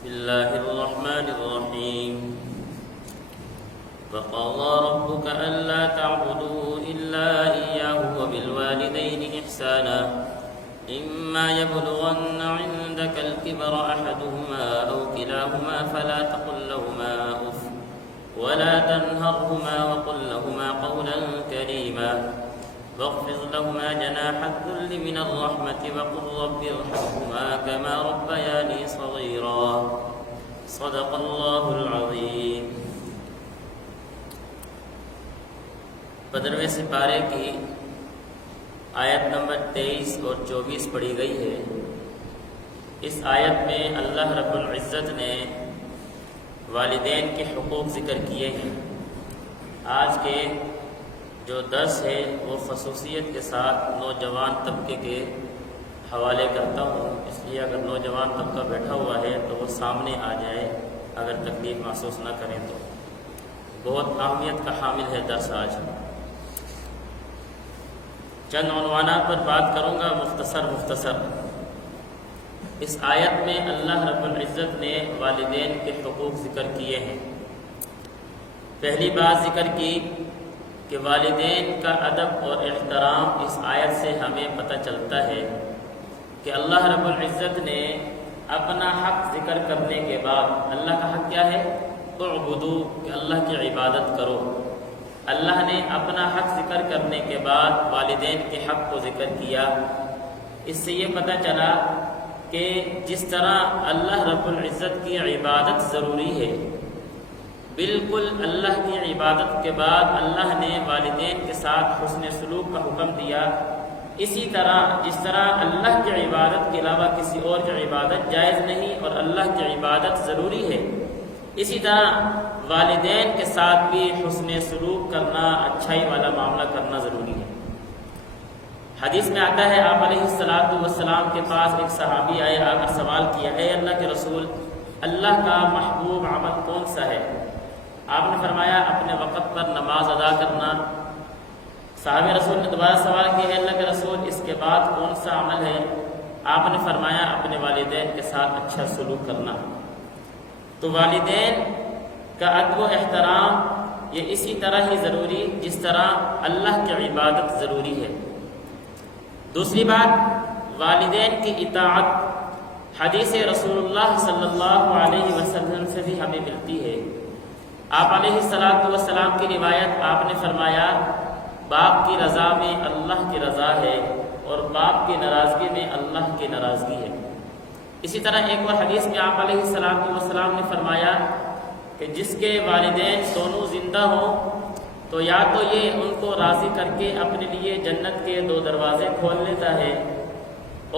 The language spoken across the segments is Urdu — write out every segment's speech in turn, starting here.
بسم الله الرحمن الرحيم وقضى ربك ألا تعبدوا إلا إياه وبالوالدين إحسانا إما يبلغن عندك الكبر أحدهما أو كلاهما فلا تقل لهما أف ولا تنهرهما وقل لهما قولا كريما واخفض لهما جناح الذل من الرحمة وقل رب ارحمهما كما ربياني صغيرا صدق الله العظيم۔ 15ویں سپارے کی آیت نمبر 23 اور 24 پڑھی گئی ہے۔ اس آیت میں اللہ رب العزت نے والدین کے حقوق ذکر کیے ہیں۔ آج کے جو درس ہے وہ خصوصیت کے ساتھ نوجوان طبقے کے حوالے کرتا ہوں، اس لیے اگر نوجوان طبقہ بیٹھا ہوا ہے تو وہ سامنے آ جائے، اگر تکلیف محسوس نہ کریں تو۔ بہت اہمیت کا حامل ہے درس آج۔ چند عنوانات پر بات کروں گا مختصر۔ اس آیت میں اللہ رب العزت نے والدین کے حقوق ذکر کیے ہیں۔ پہلی بات ذکر کی کہ والدین کا ادب اور احترام، اس آیت سے ہمیں پتہ چلتا ہے کہ اللہ رب العزت نے اپنا حق ذکر کرنے کے بعد، اللہ کا حق کیا ہے؟ اعبدو، کہ اللہ کی عبادت کرو۔ اللہ نے اپنا حق ذکر کرنے کے بعد والدین کے حق کو ذکر کیا۔ اس سے یہ پتہ چلا کہ جس طرح اللہ رب العزت کی عبادت ضروری ہے، بالکل اللہ کی عبادت کے بعد اللہ نے والدین کے ساتھ حسن سلوک کا حکم دیا، اسی طرح جس طرح اللہ کی عبادت کے علاوہ کسی اور کی عبادت جائز نہیں اور اللہ کی عبادت ضروری ہے، اسی طرح والدین کے ساتھ بھی حسن سلوک کرنا، اچھائی والا معاملہ کرنا ضروری ہے۔ حدیث میں آتا ہے آپ علیہ السلام کے پاس ایک صحابی آئے، آ کر سوال کیا، اے اللہ کے رسول، اللہ کا محبوب عمل کون سا ہے؟ آپ نے فرمایا اپنے وقت پر نماز ادا کرنا۔ صحابہ رسول نے دوبارہ سوال کیا، اے اللہ کے رسول، اس کے بعد کون سا عمل ہے؟ آپ نے فرمایا اپنے والدین کے ساتھ اچھا سلوک کرنا۔ تو والدین کا ادب و احترام یہ اسی طرح ہی ضروری جس طرح اللہ کی عبادت ضروری ہے۔ دوسری بات، والدین کی اطاعت حدیث رسول اللہ صلی اللہ علیہ وسلم سے بھی ہمیں ملتی ہے۔ آپ علیہ السلام کی روایت، آپ نے فرمایا باپ کی رضا میں اللہ کی رضا ہے اور باپ کی ناراضگی میں اللہ کی ناراضگی ہے۔ اسی طرح ایک اور حدیث میں آپ علیہ السلام نے فرمایا کہ جس کے والدین دونوں زندہ ہوں تو یا تو یہ ان کو راضی کر کے اپنے لیے جنت کے 2 دروازے کھول لیتا ہے،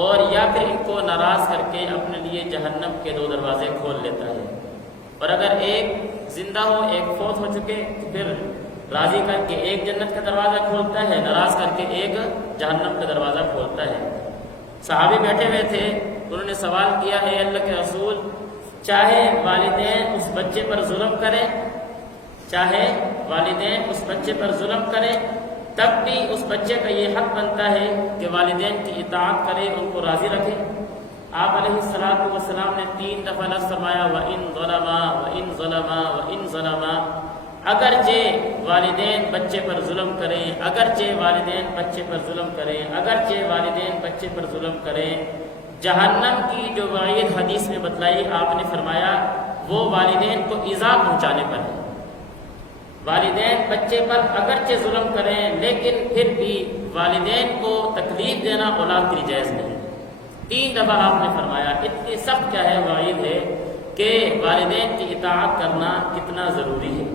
اور یا پھر ان کو ناراض کر کے اپنے لیے جہنم کے 2 دروازے کھول لیتا ہے۔ اور اگر ایک زندہ ہو، ایک فوت ہو چکے، تو پھر راضی کر کے ایک جنت کا دروازہ کھولتا ہے، ناراض کر کے ایک جہنم کا دروازہ کھولتا ہے۔ صحابی بیٹھے ہوئے تھے، انہوں نے سوال کیا، اے اللہ کے رسول، چاہے والدین اس بچے پر ظلم کریں، تب بھی اس بچے کا یہ حق بنتا ہے کہ والدین کی اطاعت کرے، ان کو راضی رکھے۔ آپ علیہ السلام نے 3 دفعہ لفظ فرمایا، وَإِن ظَلَمَا، اگرچہ والدین بچے پر ظلم کریں، جہنم کی جو وعید حدیث میں بتلائی، آپ نے فرمایا وہ والدین کو ایذا پہنچانے پر ہے۔ والدین بچے پر اگرچہ ظلم کریں لیکن پھر بھی والدین کو تکلیف دینا اولاد کے لیے جائز نہیں۔ 3 دفعہ آپ نے فرمایا، اتنی سخت کیا ہے وعید ہے کہ والدین کی اطاعت کرنا کتنا ضروری ہے۔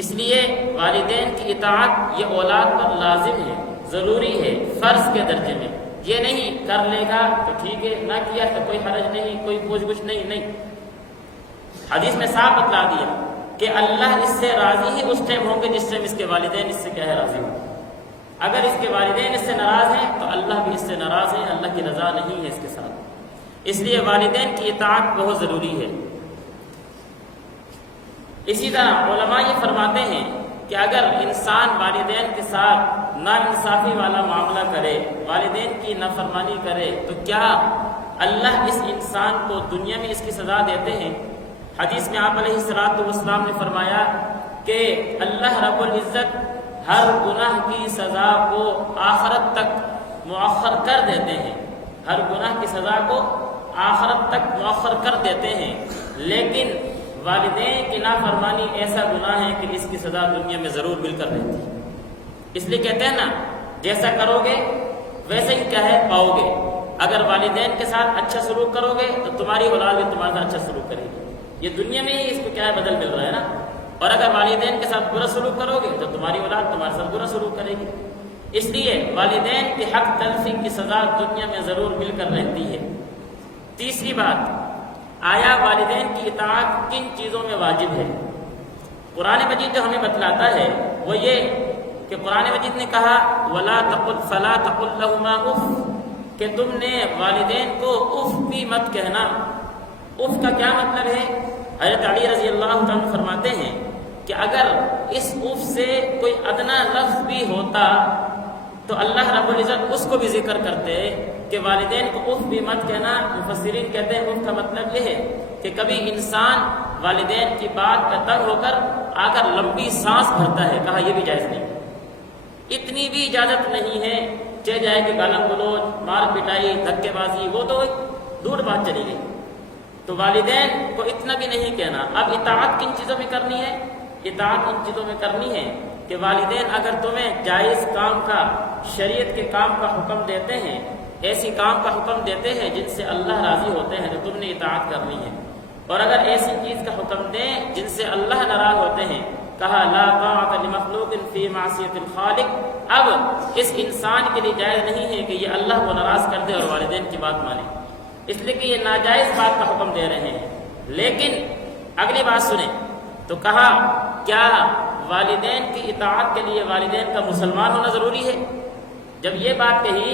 اس لیے والدین کی اطاعت یہ اولاد پر لازم ہے، ضروری ہے، فرض کے درجے میں۔ یہ نہیں کر لے گا تو ٹھیک ہے، نہ کیا تو کوئی حرج نہیں، کوئی پوچھ گچھ نہیں۔ حدیث میں صاف بتلا دیا کہ اللہ اس سے راضی ہی اس ٹائم ہوں گے جس ٹائم اس کے والدین اس سے کیا ہے، راضی ہوں۔ اگر اس کے والدین اس سے ناراض ہیں تو اللہ بھی اس سے ناراض ہے، اللہ کی رضا نہیں ہے اس کے ساتھ۔ اس لیے والدین کی اطاعت بہت ضروری ہے۔ اسی طرح علماء یہ فرماتے ہیں کہ اگر انسان والدین کے ساتھ ناانصافی والا معاملہ کرے، والدین کی نافرمانی کرے، تو کیا اللہ اس انسان کو دنیا میں اس کی سزا دیتے ہیں۔ حدیث میں آپ علیہ السلام نے فرمایا کہ اللہ رب العزت ہر گناہ کی سزا کو آخرت تک مؤخر کر دیتے ہیں، ہر گناہ کی سزا کو آخرت تک مؤخر کر دیتے ہیں، لیکن والدین کی نافرمانی ایسا گناہ ہے کہ اس کی سزا دنیا میں ضرور مل کر رہتی ہے۔ اس لیے کہتے ہیں نا، جیسا کرو گے ویسے ہی کیا ہے پاؤ گے۔ اگر والدین کے ساتھ اچھا سلوک کرو گے تو تمہاری اولاد بھی تمہارے ساتھ اچھا سلوک کرے گی، یہ دنیا میں ہی اس کو کیا ہے بدل مل رہا ہے نا۔ اور اگر والدین کے ساتھ برا سلوک کرو گے تو تمہاری اولاد تمہارے ساتھ برا سلوک کرے گی۔ اس لیے والدین کے حق تلفی کی سزا دنیا میں ضرور مل کر رہتی ہے۔ تیسری بات، آیا والدین کی اطاعت کن چیزوں میں واجب ہے؟ قرآن مجید جو ہمیں بتلاتا ہے وہ یہ کہ قرآن مجید نے کہا فَلَا تَقُلْ لَهُمَا اُفْ، کہ تم نے والدین کو اف بھی مت کہنا۔ اف کا کیا مطلب ہے؟ حضرت علی رضی اللہ عنہ فرماتے ہیں کہ اگر اس اف سے کوئی ادنا لفظ بھی ہوتا تو اللہ رب العزت اس کو بھی ذکر کرتے کہ والدین کو اف بھی مت کہنا۔ مفسرین کہتے ہیں اف کا مطلب یہ ہے کہ کبھی انسان والدین کی بات پہ تنگ ہو کر آ کر لمبی سانس بھرتا ہے، کہا یہ بھی جائز نہیں، اتنی بھی اجازت نہیں ہے، چہ جائے کہ گالم گلوچ، مار پٹائی، دھکے بازی، وہ تو دور بات چلی گئی۔ تو والدین کو اتنا بھی نہیں کہنا۔ اب اطاعت کن چیزوں میں کرنی ہے؟ اطاعت ان چیزوں میں کرنی ہے کہ والدین اگر تمہیں جائز کام کا، شریعت کے کام کا حکم دیتے ہیں، ایسی کام کا حکم دیتے ہیں جن سے اللہ راضی ہوتے ہیں، تو تم نے اطاعت کرنی ہے۔ اور اگر ایسی چیز کا حکم دیں جن سے اللہ ناراض ہوتے ہیں، کہا لا طاعت لمخلوق فی معصیت الخالق، اب اس انسان کے لیے جائز نہیں ہے کہ یہ اللہ کو ناراض کر دے اور والدین کی بات مانے، اس لیے کہ یہ ناجائز بات کا حکم دے رہے ہیں۔ لیکن اگلی بات سنیں تو کہا کیا والدین کی اطاعت کے لیے والدین کا مسلمان ہونا ضروری ہے؟ جب یہ بات کہی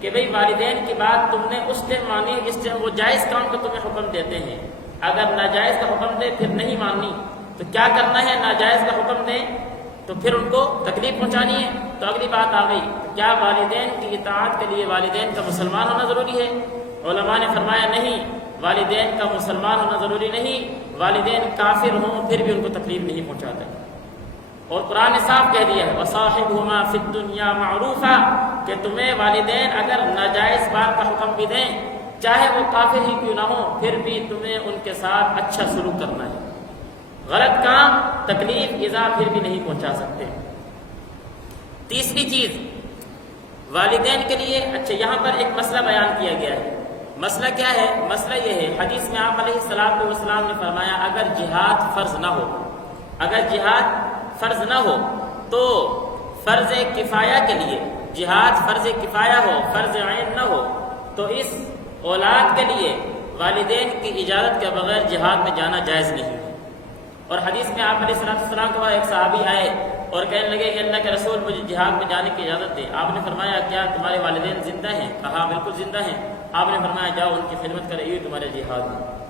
کہ بھئی والدین کی بات تم نے اس ٹائم مانی جس ٹائم وہ جائز کام کو تمہیں حکم دیتے ہیں، اگر ناجائز کا حکم دے پھر نہیں ماننی، تو کیا کرنا ہے؟ ناجائز کا حکم دیں تو پھر ان کو تکلیف پہنچانی ہے۔ تو اگلی بات آ گئی، کیا والدین کی اطاعت کے لیے والدین کا مسلمان ہونا ضروری ہے؟ علماء نے فرمایا نہیں، والدین کا مسلمان ہونا ضروری نہیں، والدین کافر ہوں پھر بھی ان کو تکلیف نہیں پہنچاتا۔ اور قرآن نے صاف کہہ دیا ہے وَصَاحِبْهُمَا فِي الدُّنْيَا مَعْرُوفًا، کہ تمہیں والدین اگر ناجائز بات کا حکم بھی دیں، چاہے وہ کافر ہی کیوں نہ ہو، پھر بھی تمہیں ان کے ساتھ اچھا سلوک کرنا ہے۔ غلط کام، تکلیف، ایذا پھر بھی نہیں پہنچا سکتے۔ تیسری چیز والدین کے لیے، اچھا یہاں پر ایک مسئلہ بیان کیا گیا ہے۔ مسئلہ کیا ہے؟ مسئلہ یہ ہے، حدیث میں آپ علیہ السلام نے فرمایا اگر جہاد فرض نہ ہو، اگر جہاد فرض نہ ہو تو فرض کفایہ کے لیے، جہاد فرض کفایہ ہو، فرض عین نہ ہو، تو اس اولاد کے لیے والدین کی اجازت کے بغیر جہاد میں جانا جائز نہیں ہے۔ اور حدیث میں آپ علیہ السلام کے بعد ایک صحابی آئے اور کہنے لگے کہ اللہ کے رسول مجھے جہاد میں جانے کی اجازت دے۔ آپ نے فرمایا کیا تمہارے والدین زندہ ہیں؟ کہا بالکل زندہ ہیں۔ آپ نے فرمایا جاؤ ان کی خدمت کرے، یہ تمہارے جہاد ہے۔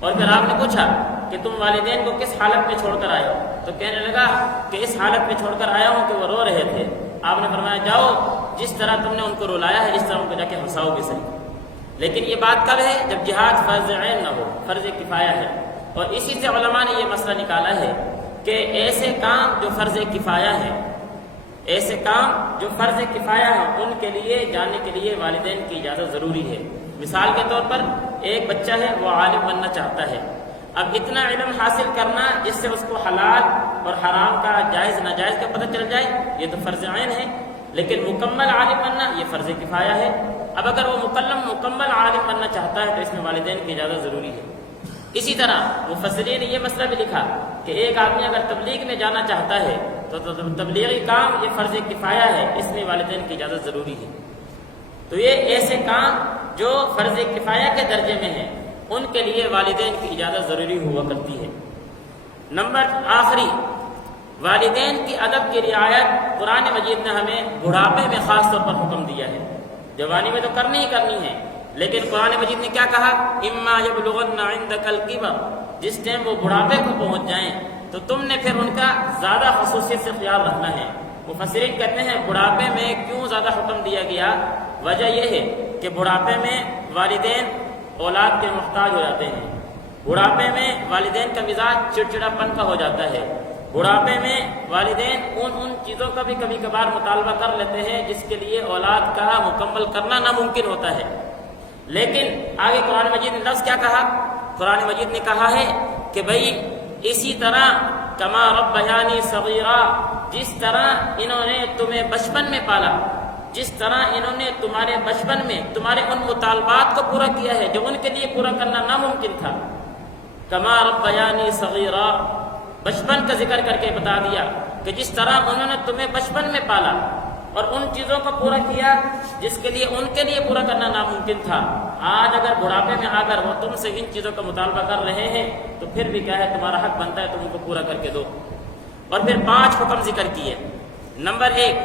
اور پھر آپ نے پوچھا کہ تم والدین کو کس حالت میں چھوڑ کر آئے ہو؟ تو کہنے لگا کہ اس حالت میں چھوڑ کر آیا ہوں کہ وہ رو رہے تھے۔ آپ نے فرمایا جاؤ جس طرح تم نے ان کو رلایا ہے اس طرح ان کو جا کے ہنساؤ بھی صحیح۔ لیکن یہ بات کب ہے؟ جب جہاد فرض عین نہ ہو، فرض کفایہ ہے۔ اور اسی سے علماء نے یہ مسئلہ نکالا ہے کہ ایسے کام جو فرض کفایہ ہے، ایسے کام جو فرض کفایہ ہیں ان کے لیے جانے کے لیے والدین کی اجازت ضروری ہے۔ مثال کے طور پر ایک بچہ ہے، وہ عالم بننا چاہتا ہے، اب اتنا علم حاصل کرنا جس سے اس کو حلال اور حرام کا، جائز ناجائز کا پتہ چل جائے، یہ تو فرض عین ہے۔ لیکن مکمل عالم بننا یہ فرض کفایہ ہے۔ اب اگر وہ مکمل عالم بننا چاہتا ہے تو اس میں والدین کی اجازت ضروری ہے۔ اسی طرح مفسرین نے یہ مسئلہ بھی لکھا کہ ایک آدمی اگر تبلیغ میں جانا چاہتا ہے تو تبلیغی کام یہ فرض کفایہ ہے، اس میں والدین کی اجازت ضروری ہے۔ تو یہ ایسے کام جو فرض کفایہ کے درجے میں ہیں ان کے لیے والدین کی اجازت ضروری ہوا کرتی ہے۔ نمبر آخری، والدین کی ادب کی رعایت قرآن مجید نے ہمیں بڑھاپے میں خاص طور پر حکم دیا ہے۔ جوانی میں تو کرنی ہی کرنی ہے، لیکن قرآن مجید نے کیا کہا؟ اما یبلغن عندک الکبر، جس ٹائم وہ بڑھاپے کو پہنچ جائیں تو تم نے پھر ان کا زیادہ خصوصیت سے خیال رکھنا ہے۔ مفسرین کہتے ہیں بڑھاپے میں کیوں زیادہ حکم دیا گیا؟ وجہ یہ ہے کہ بڑھاپے میں والدین اولاد کے محتاج ہو جاتے ہیں، بڑھاپے میں والدین کا مزاج چڑچڑاپن کا ہو جاتا ہے، بڑھاپے میں والدین ان چیزوں کا بھی کبھی کبھار مطالبہ کر لیتے ہیں جس کے لیے اولاد کا مکمل کرنا ناممکن ہوتا ہے۔ لیکن آگے قرآن مجید نے لفظ کیا کہا؟ قرآن مجید نے کہا ہے کہ بھئی اسی طرح کما ربیانی صغیرا، جس طرح انہوں نے تمہیں بچپن میں پالا، جس طرح انہوں نے تمہارے بچپن میں تمہارے ان مطالبات کو پورا کیا ہے جو ان کے لیے پورا کرنا ناممکن تھا۔ کما ربیانی صغیرا، بچپن کا ذکر کر کے بتا دیا کہ جس طرح انہوں نے تمہیں بچپن میں پالا اور ان چیزوں کو پورا کیا جس کے لیے ان کے لیے پورا کرنا ناممکن تھا، آج اگر بڑھاپے میں آ کر وہ تم سے ان چیزوں کا مطالبہ کر رہے ہیں تو پھر بھی کیا ہے، تمہارا حق بنتا ہے تم ان کو پورا کر کے دو۔ اور پھر 5 حکم ذکر کیے۔ نمبر 1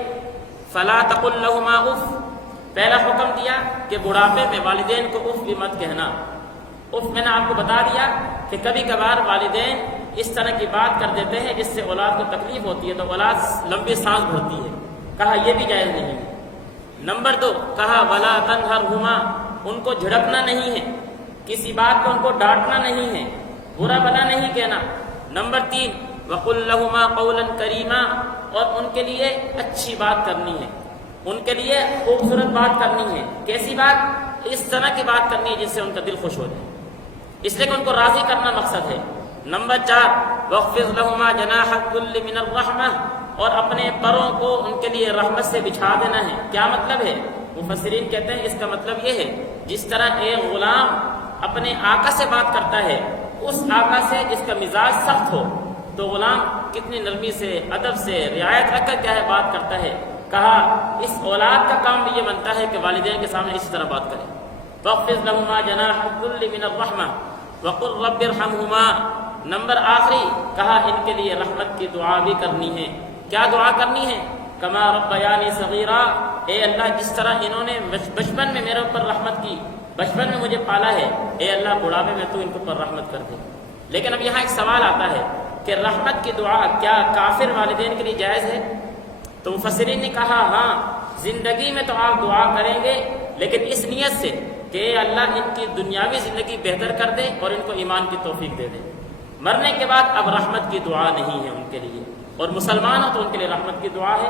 فلا تقل لهما اف، پہلا حکم دیا کہ بڑھاپے میں والدین کو اف بھی مت کہنا۔ اف میں نے آپ کو بتا دیا کہ کبھی کبھار والدین اس طرح کی بات کر دیتے ہیں جس سے اولاد کو تکلیف ہوتی ہے تو اولاد لمبی سانس بھرتی ہے، کہا یہ بھی جائز نہیں ہے۔ نمبر 2 کہا ولا تنہرہما، ان کو جھڑکنا نہیں ہے، کسی بات کو ان کو ڈانٹنا نہیں ہے، برا بھلا نہیں کہنا۔ نمبر 3 وقل لهما قولا کریما، اور ان کے لیے اچھی بات کرنی ہے، ان کے لیے خوبصورت بات کرنی ہے۔ کیسی بات؟ اس طرح کی بات کرنی ہے جس سے ان کا دل خوش ہو جائے، اس لیے کہ ان کو راضی کرنا مقصد ہے۔ نمبر 4 واخفض لهما جناح الذل من الرحمہ، اور اپنے پروں کو ان کے لیے رحمت سے بچھا دینا ہے۔ کیا مطلب ہے؟ مفسرین کہتے ہیں اس کا مطلب یہ ہے جس طرح ایک غلام اپنے آقا سے بات کرتا ہے، اس آقا سے جس کا مزاج سخت ہو تو غلام کتنی نرمی سے، ادب سے، رعایت رکھ کر کیا ہے بات کرتا ہے۔ کہا اس اولاد کا کام بھی یہ بنتا ہے کہ والدین کے سامنے اسی طرح بات کرے۔ واخفض لهما جناح الذل من الرحمہ وقل رب ارحمهما، نمبر آخری کہا ان کے لیے رحمت کی دعا بھی کرنی ہے۔ کیا دعا کرنی ہے؟ کما ربیانی صغیرا، اے اللہ جس طرح انہوں نے بچپن میں میرے اوپر رحمت کی، بچپن میں مجھے پالا ہے، اے اللہ بڑھاپے میں تو ان کے اوپر رحمت کر دے۔ لیکن اب یہاں ایک سوال آتا ہے کہ رحمت کی دعا کیا کافر والدین کے لیے جائز ہے؟ تو مفسرین نے کہا ہاں، زندگی میں تو آپ دعا کریں گے لیکن اس نیت سے کہ اے اللہ ان کی دنیاوی زندگی بہتر کر دے اور ان کو ایمان کی توفیق دے دے۔ مرنے کے بعد اب رحمت کی دعا نہیں ہے ان کے لیے، اور مسلمان ہو تو ان کے لیے رحمت کی دعا ہے۔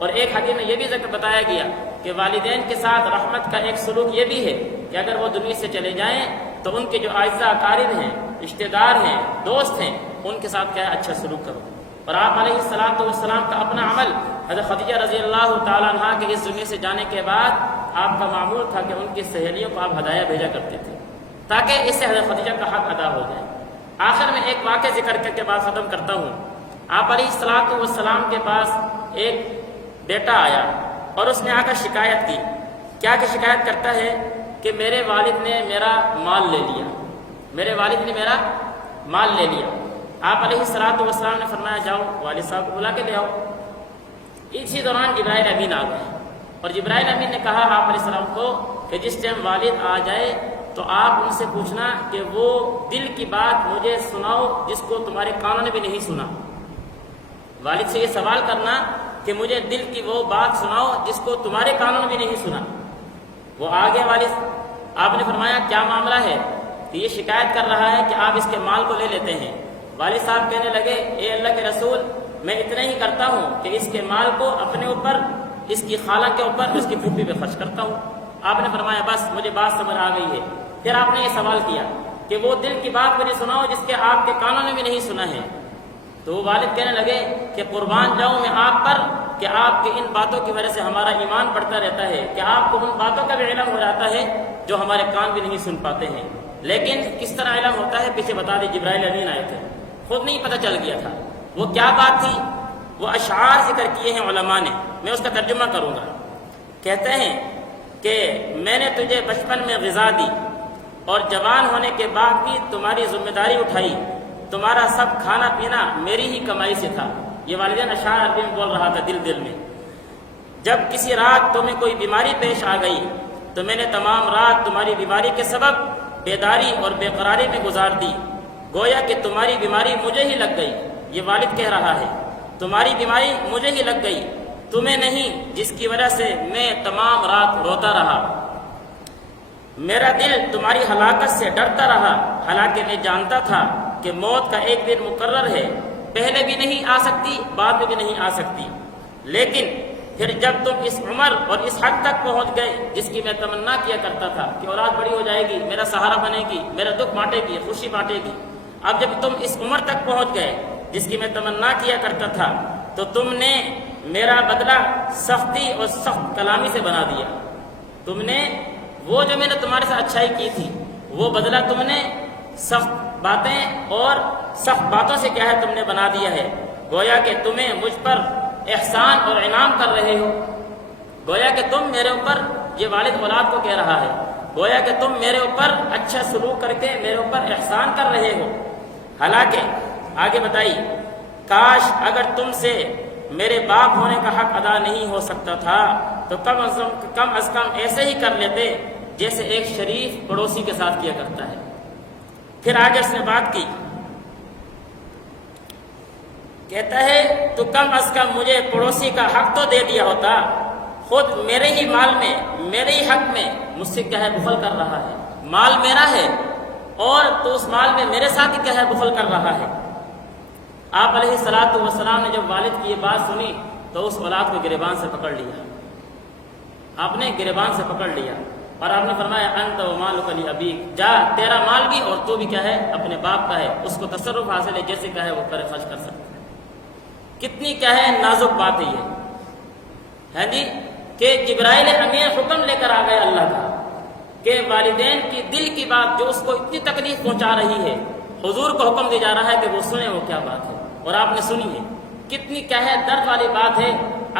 اور ایک حدیث میں یہ بھی ذکر بتایا گیا کہ والدین کے ساتھ رحمت کا ایک سلوک یہ بھی ہے کہ اگر وہ دنیا سے چلے جائیں تو ان کے جو اعزاء اقارب ہیں، رشتہ دار ہیں، دوست ہیں، ان کے ساتھ کیا ہے اچھا سلوک کرو۔ اور آپ علیہ السلام کا اپنا عمل حضرت خدیجہ رضی اللہ تعالیٰ عنہ کے اس دنیا سے جانے کے بعد آپ کا معمول تھا کہ ان کی سہیلیوں کو آپ ہدایہ بھیجا کرتے تھے تاکہ اس سے حضرت خدیجہ کا حق ادا ہو جائے۔ آخر میں ایک واقعہ ذکر کر کے بعد ختم کرتا ہوں۔ آپ علیہ السلام کے پاس ایک بیٹا آیا اور اس نے آ کر شکایت کی۔ کیا کہ شکایت کرتا ہے کہ میرے والد نے میرا مال لے لیا، میرے والد نے میرا مال لے لیا۔ آپ علیہ السلام نے فرمایا جاؤ والد صاحب کو بلا کے لے آؤ۔ اسی دوران جبرائیل امین آ گئے اور جبرائیل امین نے کہا آپ علیہ السلام کو کہ جس ٹائم والد آ جائے تو آپ ان سے پوچھنا کہ وہ دل کی بات مجھے سناؤ جس کو تمہارے کانوں نے بھی نہیں سنا۔ والد سے یہ سوال کرنا کہ مجھے دل کی وہ بات سناؤ جس کو تمہارے کانوں نے بھی نہیں سنا۔ وہ آ گیا والد، آپ نے فرمایا کیا معاملہ ہے؟ کہ یہ شکایت کر رہا ہے کہ آپ اس کے مال کو لے لیتے ہیں۔ والد صاحب کہنے لگے اے اللہ کے رسول، میں اتنا ہی کرتا ہوں کہ اس کے مال کو اپنے اوپر، اس کی خالہ کے اوپر، اس کی پھوپھی پہ خرچ کرتا ہوں۔ آپ نے فرمایا بس مجھے بات سمجھ آ گئی ہے۔ پھر آپ نے یہ سوال کیا کہ وہ دل کی بات مجھے سناؤ جس کے آپ کے کانوں نے بھی نہیں سنا ہے۔ تو وہ والد کہنے لگے کہ قربان جاؤں میں آپ پر کہ آپ کی ان باتوں کی وجہ سے ہمارا ایمان بڑھتا رہتا ہے کہ آپ کو ان باتوں کا بھی علم ہو جاتا ہے جو ہمارے کان بھی نہیں سن پاتے ہیں۔ لیکن کس طرح علم ہوتا ہے پیچھے بتا دی، جبرائیل امین آئے تھے، خود نہیں پتہ چل گیا تھا وہ کیا بات تھی۔ وہ اشعار ذکر کیے ہیں علماء نے، میں اس کا ترجمہ کروں گا۔ کہتے ہیں کہ میں نے تجھے بچپن میں غذا دی اور جوان ہونے کے بعد بھی تمہاری ذمہ داری اٹھائی، تمہارا سب کھانا پینا میری ہی کمائی سے تھا۔ یہ والدین اشعار عربی میں بول رہا تھا دل میں۔ جب کسی رات تمہیں کوئی بیماری پیش آ گئی تو میں نے تمام رات تمہاری بیماری کے سبب بیداری اور بے قراری میں گزار دی، گویا کہ تمہاری بیماری مجھے ہی لگ گئی۔ یہ والد کہہ رہا ہے تمہاری بیماری مجھے ہی لگ گئی، تمہیں نہیں، جس کی وجہ سے میں تمام رات روتا رہا۔ میرا دل تمہاری ہلاکت سے ڈرتا رہا، حالانکہ میں جانتا تھا کہ موت کا ایک دن مقرر ہے، پہلے بھی نہیں آ سکتی، بعد میں بھی نہیں آ سکتی۔ لیکن پھر جب تم اس عمر اور اس حد تک پہنچ گئے جس کی میں تمنا کیا کرتا تھا کہ اولاد بڑی ہو جائے گی، میرا سہارا بنے گی، میرا دکھ بانٹے گی، خوشی بانٹے گی، اب جب تم اس عمر تک پہنچ گئے جس کی میں تمنا کیا کرتا تھا تو تم نے میرا بدلہ سختی اور سخت کلامی سے بنا دیا۔ تم نے وہ جو میں نے تمہارے ساتھ اچھائی کی تھی وہ بدلہ تم نے سخت باتیں اور سخت باتوں سے کیا ہے تم نے بنا دیا ہے۔ گویا کہ تمہیں مجھ پر احسان اور انعام کر رہے ہو، گویا کہ تم میرے اوپر، یہ والد اولاد کو کہہ رہا ہے، گویا کہ تم میرے اوپر اچھا سلوک کر کے میرے اوپر احسان کر رہے ہو۔ حالانکہ آگے بتائی، کاش اگر تم سے میرے باپ ہونے کا حق ادا نہیں ہو سکتا تھا تو کم از کم ایسے ہی کر لیتے جیسے ایک شریف پڑوسی کے ساتھ کیا کرتا ہے۔ پھر آگے اس نے بات کی، کہتا ہے تو کم از کم مجھے پڑوسی کا حق تو دے دیا ہوتا، خود میرے ہی مال میں، میرے ہی حق میں مجھ سے کیا ہے بخل کر رہا ہے، مال میرا ہے اور تو اس مال میں میرے ساتھ ہی کیا ہے بخل کر رہا ہے۔ آپ علیہ الصلوۃ والسلام نے جب والد کی یہ بات سنی تو اس اولاد کو گریبان سے پکڑ لیا، آپ نے گریبان سے پکڑ لیا اور آپ نے فرمایا انت ومالک لابیک، جا تیرا مال بھی اور تو بھی کیا ہے اپنے باپ کا ہے، اس کو تصرف حاصل ہے، جیسے کیا ہے وہ کرے خرچ کر سکتا ہے۔ کتنی کیا ہے نازک بات ہے یہ، ہے جی، کہ جبرائیل امین حکم لے کر آ گئے اللہ کا کہ والدین کی دل کی بات جو اس کو اتنی تکلیف پہنچا رہی ہے، حضور کو حکم دیا جا رہا ہے کہ وہ سنیں وہ کیا بات ہے، اور آپ نے سنی ہے۔ کتنی کیا ہے درد والی بات ہے،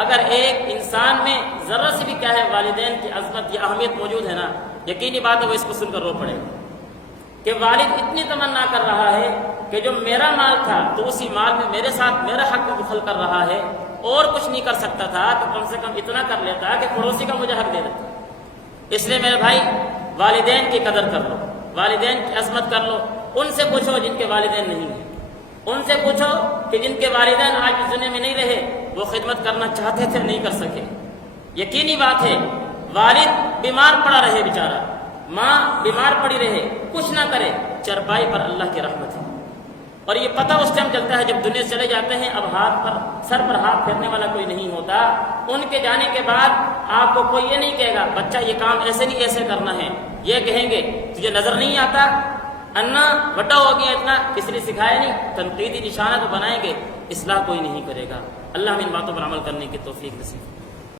اگر ایک انسان میں ذرا سے بھی کیا ہے والدین کی عظمت یا اہمیت موجود ہے نا، یقینی بات ہے وہ اس کو سن کر رو پڑے گا کہ والد اتنی تمنا کر رہا ہے کہ جو میرا مال تھا تو اسی مال میں میرے ساتھ میرا حق میں بخل کر رہا ہے، اور کچھ نہیں کر سکتا تھا تو کم سے کم اتنا کر لیتا کہ پڑوسی کا مجھے حق دے دیتا۔ اس لیے میرے بھائی والدین کی قدر کر لو، والدین کی عظمت کر لو، ان سے پوچھو جن کے والدین نہیں ہیں، ان سے پوچھو کہ جن کے والدین آج اس دنیا میں نہیں رہے وہ خدمت کرنا چاہتے تھے نہیں کر سکے۔ یقینی بات ہے والد بیمار پڑا رہے بیچارہ، ماں بیمار پڑی رہے، کچھ نہ کرے، چرپائی پر اللہ کی رحمت ہے، اور یہ پتہ اس ٹائم چلتا ہے جب دنیا سے چلے جاتے ہیں، اب سر پر ہاتھ پھیرنے والا کوئی نہیں ہوتا۔ ان کے جانے کے بعد آپ کو کوئی یہ نہیں کہے گا بچہ یہ کام ایسے نہیں ایسے کرنا ہے، یہ کہیں گے تجھے نظر نہیں آتا، انا بڑا ہو گیا اتنا، کس نے سکھایا نہیں، تنقیدی نشانہ تو بنائیں گے، اصلاح کوئی نہیں کرے گا۔ اللہ ہمیں ان باتوں پر عمل کرنے کی توفیق نصیب